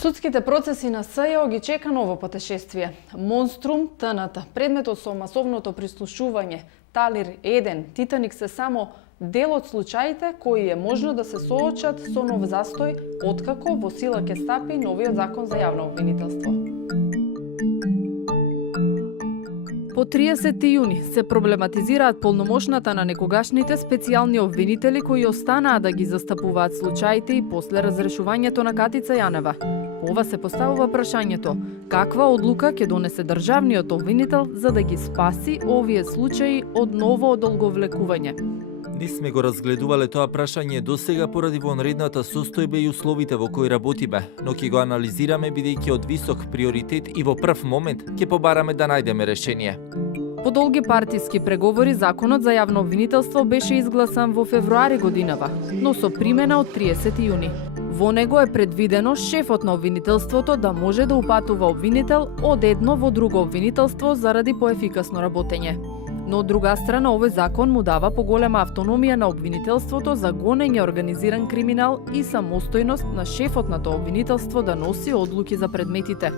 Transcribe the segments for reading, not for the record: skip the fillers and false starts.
Судските процеси на СЈО ги чека ново патешествие. Монструм, ТНТ, предметот со масовното прислушување, Талир 1, Титаник се само дел од случаите кои е можно да се соочат со нов застој откако во сила ќе стапи новиот закон за јавно обвинителство. По 30 јуни се проблематизираат полномошната на некогашните специјални обвинители кои останаа да ги застапуваат случаите и после разрешувањето на Катица Јанева. По ова се поставува прашањето каква одлука ќе донесе државниот обвинител за да ги спаси овие случаи од ново одолговлекување. Не сме го разгледувале тоа прашање досега поради вонредната состојба и условите во кои работиме, но ќе го анализираме бидејќи од висок приоритет и во прв момент ќе побараме да најдеме решение. По долги партиски преговори, законот за јавно обвинителство беше изгласан во февруари годинава, но со примена од 30 јуни. Во него е предвидено шефот на обвинителството да може да упатува обвинител од едно во друго обвинителство заради поефикасно работење. Но од друга страна, овој закон му дава поголема автономија на обвинителството за гонење организиран криминал и самостојност на шефот на тоа обвинителство да носи одлуки за предметите.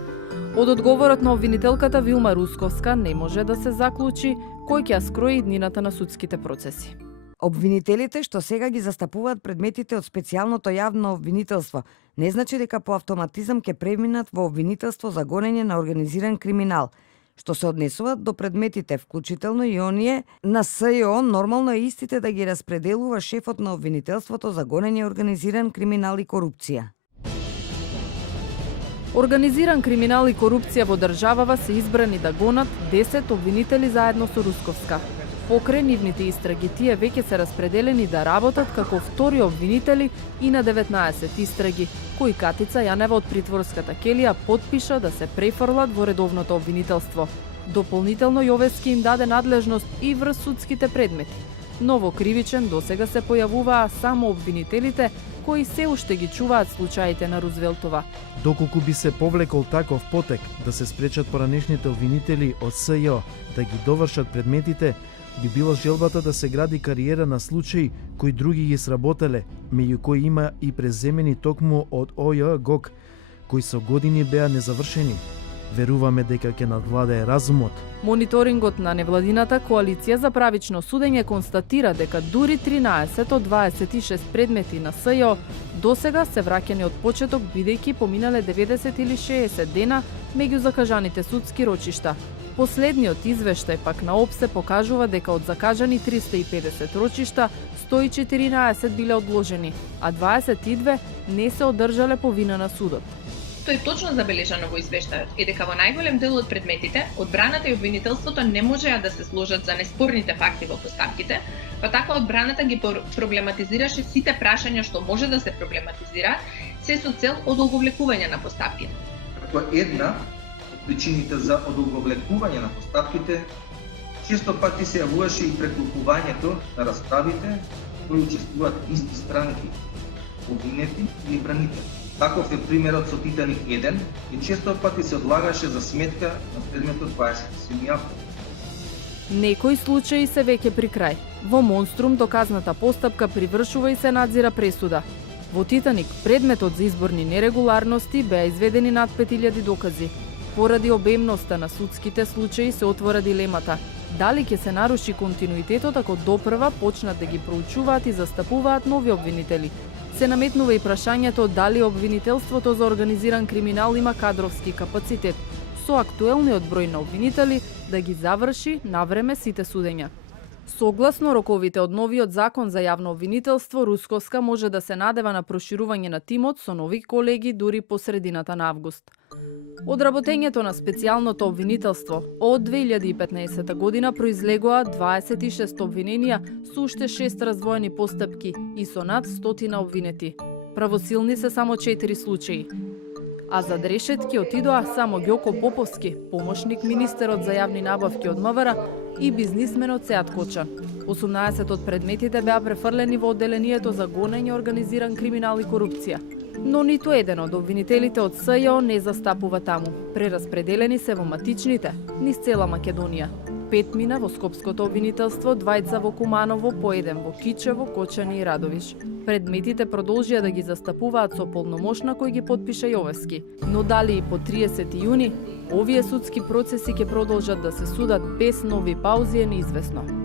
Од одговорот на обвинителката Вилма Русковска не може да се заклучи кој ќе ја скрои иднината на судските процеси. Обвинителите што сега ги застапуваат предметите од специјалното јавно обвинителство не значи дека по автоматизам ќе преминат во обвинителство за гонење на организиран криминал. Што се однесуваат до предметите, вклучително и оние на СЈО, нормално е истите да ги распределува шефот на обвинителството за гонење организиран криминал и корупција. Организиран криминал и корупција во државава се избрани да гонат 10 обвинители заедно со Русковска. Покрај нивните истраги тие веќе се распределени да работат како втори обвинители и на 19 истраги, кои Катица Јанева од притворската келија потпиша да се префрлат во редовното обвинителство. Дополнително Јовески им даде надлежност и врз судските предмети. Но во кривичен досега се појавуваа само обвинителите кои се уште ги чуваат случаите на Рузвелтова. Доколку би се повлекол таков потек да се спречат поранешните обвинители од СЈО да ги довршат предметите, би било желбата да се гради кариера на случаи кои други ги сработеле, меѓу кои има и преземени токму од ОЈ-ГОК, кои со години беа незавршени. Веруваме дека ќе надвладее разумот. Мониторингот на невладината коалиција за правично судење констатира дека дури 13 од 26 предмети на СЈО досега се враќани од почеток бидејќи поминале 90 или 60 дена меѓу закажаните судски рочишта. Последниот извештај пак на ОПСЕ покажува дека од закажани 350 рочишта, 114 биле одложени, а 22 не се одржале по вина на судот. Тоа е точно забележано во извештајот е дека во најголем дел од предметите, одбраната и обвинителството не можеа да се сложат за неспорните факти во постапките, па така одбраната ги проблематизираше сите прашања што може да се проблематизира, се со цел одолговлекување на постапките. Како една од причините за одолговлекување на постапките, често пати се јавуваше и преклопувањето на расправите кои учествуваат исти странки, обвинети или бранители. Таков е примерот со Титаник 1 и често пати се одлагаше за сметка на предметот 27 април. Некои случаи се веќе при крај. Во Монструм доказната постапка привршува и се надзира пресуда. Во Титаник предметот за изборни нерегуларности беа изведени над 5000 докази. Поради обемноста на судските случаи се отвора дилемата дали ќе се наруши континуитетот ако допрва почнат да ги проучуваат и застапуваат нови обвинители. Се наметнува и прашањето дали обвинителството за организиран криминал има кадровски капацитет со актуелниот број на обвинители да ги заврши навреме сите судења. Согласно роковите од новиот закон за јавно обвинителство, Русковска може да се надева на проширување на тимот со нови колеги дури по средината на август. Од работењето на специјалното обвинителство од 2015 година произлегоа 26 обвиненија со уште 6 раздвоени постапки и со над 100 обвинети. Правосилни се само 4 случаи. А за решетки отидоа само Ѓоко Поповски, помошник министерот за јавни набавки од МВР и бизнисменот Сеат Кочан. 18 од предметите беа префрлени во одделението за гонење организиран криминал и корупција. Но ниту еден од обвинителите од СЈО не застапува таму. Прераспределени се во матичните, низ цела Македонија. 5 мина во Скопското обвинителство, 2 во Куманово, по 1 во Кичево, Кочани и Радовиш. Предметите продолжија да ги застапуваат со полномошна кој ги подпиша Јовевски, но дали и по 30 јуни, овие судски процеси ќе продолжат да се судат без нови паузи е неизвестно.